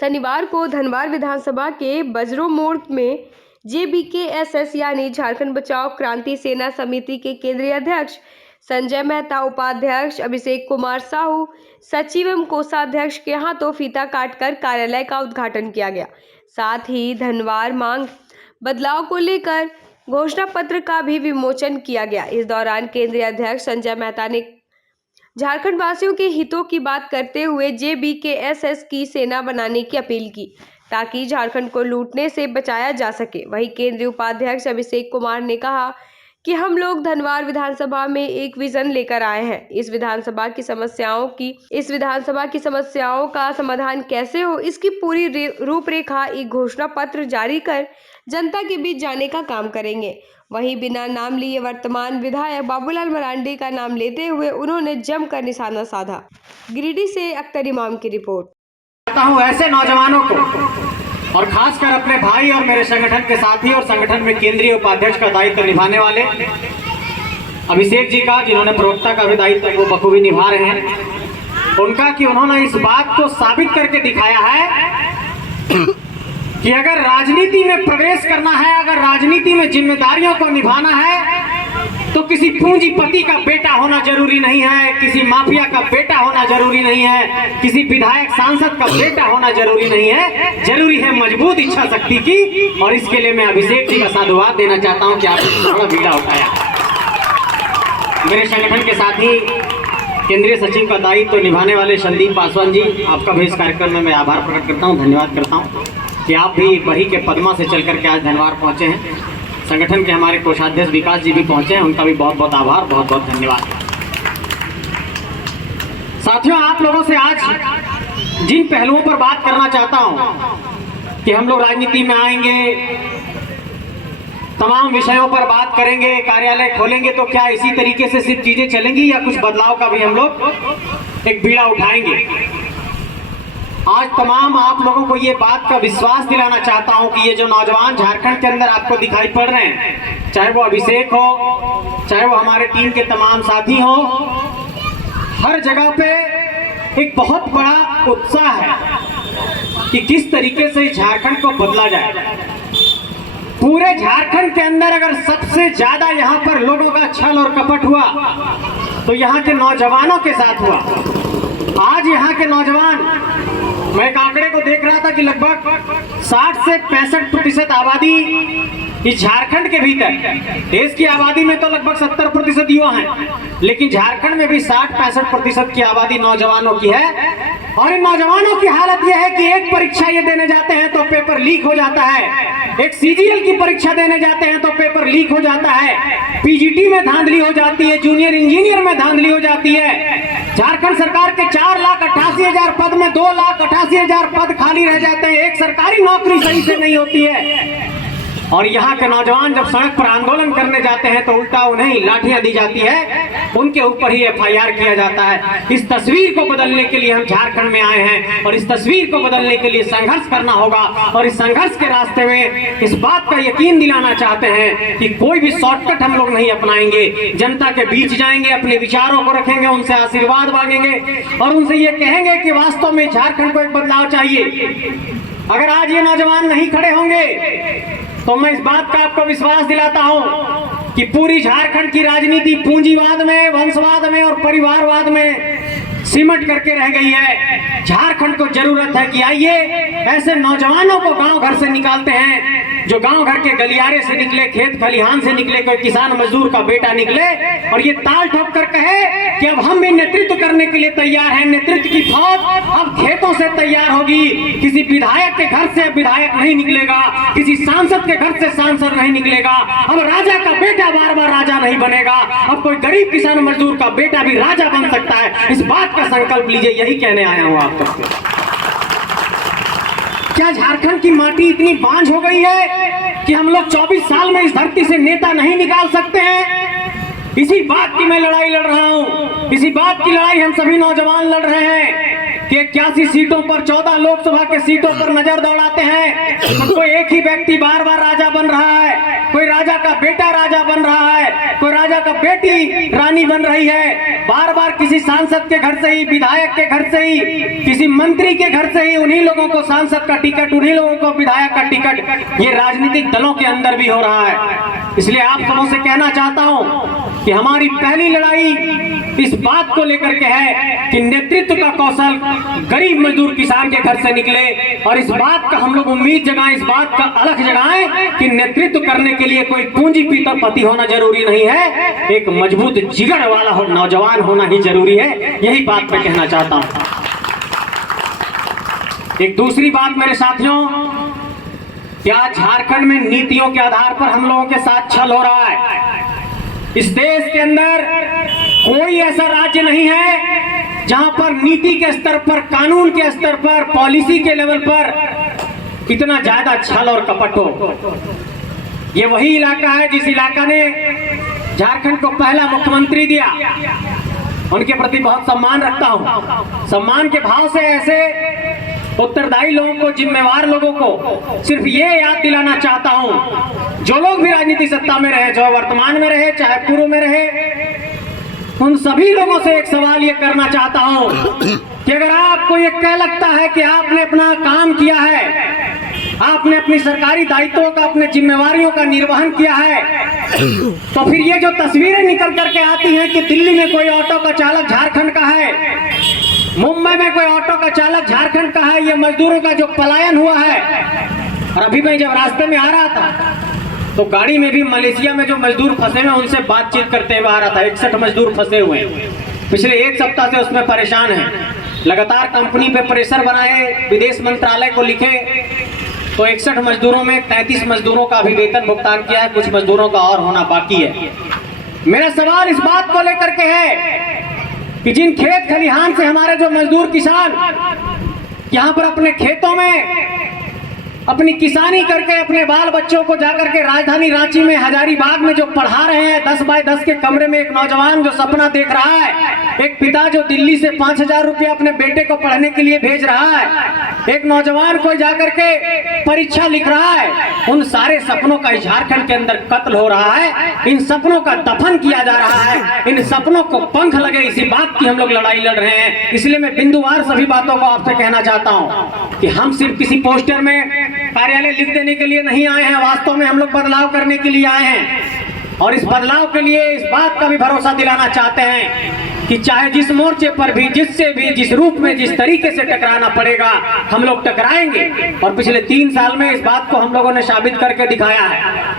शनिवार को धनबाद विधानसभा के बजरो मोड़ में JBKSS यानी झारखंड बचाओ क्रांति सेना समिति के केंद्रीय अध्यक्ष संजय मेहता, उपाध्यक्ष अभिषेक कुमार साहू, सचिव एवं कोषाध्यक्ष के हाथों फीता काटकर कार्यालय का उद्घाटन किया गया। साथ ही धनवार मांग बदलाव को लेकर घोषणा पत्र का भी विमोचन किया गया। इस दौरान केंद्रीय अध्यक्ष संजय मेहता ने झारखंड वासियों के हितों की बात करते हुए JBKSS की सेना बनाने की अपील की ताकि झारखंड को लूटने से बचाया जा सके। वहीं केंद्रीय उपाध्यक्ष अभिषेक कुमार ने कहा कि हम लोग धनवार विधानसभा में एक विजन लेकर आए हैं। इस विधानसभा की समस्याओं का समाधान कैसे हो, इसकी पूरी रूपरेखा एक घोषणा पत्र जारी कर जनता के बीच जाने का काम करेंगे। वहीं बिना नाम लिए वर्तमान विधायक बाबूलाल मरांडी का नाम लेते हुए उन्होंने जमकर निशाना साधा। गिरिडीह से अख्तर इमाम की रिपोर्ट। ऐसे नौजवानों को और खासकर अपने भाई और मेरे संगठन के साथी और संगठन में केंद्रीय उपाध्यक्ष का दायित्व निभाने वाले अभिषेक जी का, जिन्होंने प्रवक्ता का भी दायित्व वो बखूबी निभा रहे हैं, उनका कि उन्होंने इस बात को साबित करके दिखाया है कि अगर राजनीति में प्रवेश करना है, अगर राजनीति में जिम्मेदारियों को निभाना है तो किसी पूंजीपति का बेटा होना जरूरी नहीं है, किसी माफिया का बेटा होना जरूरी नहीं है, किसी विधायक सांसद का बेटा होना जरूरी नहीं है, जरूरी है मजबूत इच्छा शक्ति की। और इसके लिए मैं अभिषेक जी का साधुवाद देना चाहता हूं कि आपने बड़ा बीड़ा उठाया। मेरे संगठन के साथी केंद्रीय सचिव का दायित्व तो निभाने वाले संदीप पासवान जी, आपका भी इस कार्यक्रम में मैं आभार प्रकट करता हूँ, धन्यवाद करता हूँ कि आप भी बही के पदमा से चल करके आज धनवार पहुंचे हैं। संगठन के हमारे कोषाध्यक्ष विकास जी भी पहुंचे हैं, उनका भी बहुत बहुत आभार, बहुत बहुत धन्यवाद। साथियों, आप लोगों से आज जिन पहलुओं पर बात करना चाहता हूं कि हम लोग राजनीति में आएंगे, तमाम विषयों पर बात करेंगे, कार्यालय खोलेंगे, तो क्या इसी तरीके से सिर्फ चीजें चलेंगी या कुछ बदलाव का भी हम लोग एक बीड़ा उठाएंगे। आज तमाम आप लोगों को ये बात का विश्वास दिलाना चाहता हूं कि ये जो नौजवान झारखंड के अंदर आपको दिखाई पड़ रहे हैं, चाहे वो अभिषेक हो, चाहे वो हमारे टीम के तमाम साथी हो, हर जगह पे एक बहुत बड़ा उत्साह है कि किस तरीके से झारखंड को बदला जाए। पूरे झारखंड के अंदर अगर सबसे ज्यादा यहाँ पर लोगों का छल और कपट हुआ तो यहाँ के नौजवानों के साथ हुआ। आज यहाँ के नौजवान, मैं एक आंकड़े को देख रहा था कि लगभग 60 से 65% आबादी इस झारखंड के भीतर, देश की आबादी में तो लगभग 70% युवा हैं, लेकिन झारखंड में भी 60-65% की आबादी नौजवानों की है। और इन नौजवानों की हालत यह है कि एक परीक्षा ये देने जाते हैं तो पेपर लीक हो जाता है, एक CGL की परीक्षा देने जाते हैं तो पेपर लीक हो जाता है, PGT में धांधली हो जाती है, जूनियर इंजीनियर में धांधली हो जाती है। झारखंड सरकार के 4,88,000 पद में 2,88,000 पद खाली रह जाते हैं, एक सरकारी नौकरी सही से नहीं होती है। और यहाँ के नौजवान जब सड़क पर आंदोलन करने जाते हैं तो उल्टा उन्हें लाठियां दी जाती है, उनके ऊपर ही FIR किया जाता है। इस तस्वीर को बदलने के लिए हम झारखंड में आए हैं और इस तस्वीर को बदलने के लिए संघर्ष करना होगा। और इस संघर्ष के रास्ते में इस बात का यकीन दिलाना चाहते हैं कि कोई भी शॉर्टकट हम लोग नहीं अपनाएंगे, जनता के बीच जाएंगे, अपने विचारों को रखेंगे, उनसे आशीर्वाद मांगेंगे और उनसे ये कहेंगे कि वास्तव में झारखंड को एक बदलाव चाहिए। अगर आज ये नौजवान नहीं खड़े होंगे तो मैं इस बात का आपको विश्वास दिलाता हूं कि पूरी झारखंड की राजनीति पूंजीवाद में, वंशवाद में और परिवारवाद में सिमट करके रह गई है। झारखंड को जरूरत है कि आइए ऐसे नौजवानों को गांव घर से निकालते हैं, जो गांव घर के गलियारे से निकले, खेत खलिहान से निकले, कोई किसान मजदूर का बेटा निकले और ये ताल ठोक कर कहे कि अब हम भी नेतृत्व करने के लिए तैयार हैं। नेतृत्व की फौज अब खेतों से तैयार होगी। किसी विधायक के घर से अब विधायक नहीं निकलेगा, किसी सांसद के घर से सांसद नहीं निकलेगा। अब राजा का बेटा बार बार राजा नहीं बनेगा, अब कोई गरीब किसान मजदूर का बेटा भी राजा बन सकता है। इस बात का संकल्प लीजिए, यही कहने आया हूं आप तक। क्या झारखंड की माटी इतनी बांझ हो गई है कि हम लोग 24 साल में इस धरती से नेता नहीं निकाल सकते हैं? इसी बात की मैं लड़ाई लड़ रहा हूं, इसी बात की लड़ाई हम सभी नौजवान लड़ रहे हैं कि 81 सीटों पर 14 लोकसभा के सीटों पर नजर दौड़ाते हैं तो कोई एक ही व्यक्ति बार बार राजा बन रहा है। कोई राजा का बेटा राजा बन रहा है, कोई राजा का बेटी रानी बन रही है। बार बार किसी सांसद के घर से ही, विधायक के घर से ही, किसी मंत्री के घर से ही उन्हीं लोगों को सांसद का टिकट, उन्हीं लोगों को विधायक का टिकट, ये राजनीतिक दलों के अंदर भी हो रहा है। इसलिए आप सबों से कहना चाहता हूं कि हमारी पहली लड़ाई इस बात को लेकर के है कि नेतृत्व का कौशल गरीब मजदूर किसान के घर से निकले, और इस बात का हम लोग उम्मीद जगाएं, इस बात का अलख जगाएं कि नेतृत्व करने के लिए कोई पूंजीपति होना जरूरी नहीं है, एक मजबूत जिगर वाला नौजवान होना ही जरूरी है। यही बात मैं कहना चाहता हूं। एक दूसरी बात मेरे साथियों, क्या झारखंड में नीतियों के आधार पर हम लोगों के साथ छल हो रहा है? इस देश के अंदर कोई ऐसा राज्य नहीं है जहां पर नीति के स्तर पर, कानून के स्तर पर, पॉलिसी के लेवल पर इतना ज्यादा छल और कपट हो। ये वही इलाका है जिस इलाका ने झारखंड को पहला मुख्यमंत्री दिया। उनके प्रति बहुत सम्मान रखता हूं। सम्मान के भाव से ऐसे उत्तरदायी लोगों को, जिम्मेवार लोगों को सिर्फ ये याद दिलाना चाहता हूं, जो लोग भी राजनीति सत्ता में रहे, जो वर्तमान में रहे चाहे पूर्व में रहे, उन सभी लोगों से एक सवाल ये करना चाहता हूं कि अगर आपको ये कह लगता है कि आपने अपना काम किया है, आपने अपनी सरकारी दायित्वों का, अपने जिम्मेवारियों का निर्वहन किया है, तो फिर ये जो तस्वीरें निकल करके आती हैं कि दिल्ली में कोई ऑटो का चालक झारखंड का है, मुंबई में कोई ऑटो का चालक झारखंड का है, ये मजदूरों का जो पलायन हुआ है। और अभी मैं जब रास्ते में आ रहा था तो गाड़ी में भी मलेशिया में जो मजदूर फंसे हुए उनसे बातचीत करते हुए आ रहा था। 61 मजदूर फंसे हुए हैं, पिछले एक सप्ताह से उसमें परेशान हैं। लगातार कंपनी पे प्रेशर बनाए, विदेश मंत्रालय को लिखे, तो 61 मजदूरों में 33 मजदूरों का अभी वेतन भुगतान किया है, कुछ मजदूरों का और होना बाकी है। मेरा सवाल इस बात को लेकर के है कि जिन खेत खलिहान से हमारे जो मजदूर किसान यहाँ पर अपने खेतों में अपनी किसानी करके अपने बाल बच्चों को जाकर के राजधानी रांची में, हजारीबाग में जो पढ़ा रहे हैं, 10 बाय 10 के कमरे में एक नौजवान जो सपना देख रहा है, एक पिता जो दिल्ली से 5000 रुपया अपने बेटे को पढ़ने के लिए भेज रहा है, एक नौजवान कोई जाकर के परीक्षा लिख रहा है, उन सारे सपनों का झारखंड के अंदर कत्ल हो रहा है। इन सपनों का दफन किया जा रहा है, इन सपनों को पंख लगे, इसी बात की हम लोग लड़ाई लड़ रहे हैं। इसलिए मैं बिंदुवार सभी बातों को आपसे कहना चाहता हूं कि हम सिर्फ किसी पोस्टर में, कार्यालय लिख देने के लिए नहीं आए हैं, वास्तव में हम लोग बदलाव करने के लिए आए हैं। और इस बदलाव के लिए इस बात का भी भरोसा दिलाना चाहते हैं कि चाहे जिस मोर्चे पर भी, जिससे भी, जिस रूप में, जिस तरीके से टकराना पड़ेगा, हम लोग टकराएंगे। और पिछले 3 साल में इस बात को हम लोगों ने साबित करके दिखाया है।